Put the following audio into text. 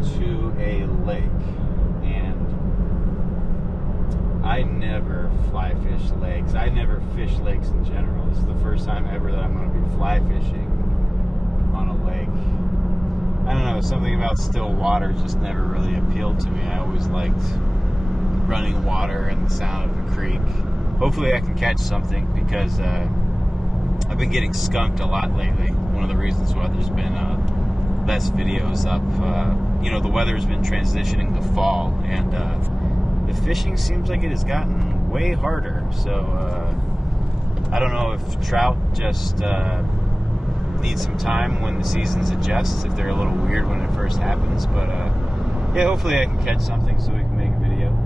to a lake, and I never fly fish lakes. I never fish lakes in general. This is the first time ever that I'm going to be fly fishing on a lake. I don't know, something about still water just never really appealed to me. I always liked running water and the sound of a creek. Hopefully I can catch something, because I've been getting skunked a lot lately. One of the reasons why there's been less videos up. The weather's been transitioning to fall, and the fishing seems like it has gotten way harder. So I don't know if trout just need some time when the seasons adjust, if they're a little weird when it first happens. But yeah, hopefully I can catch something so we can make a video.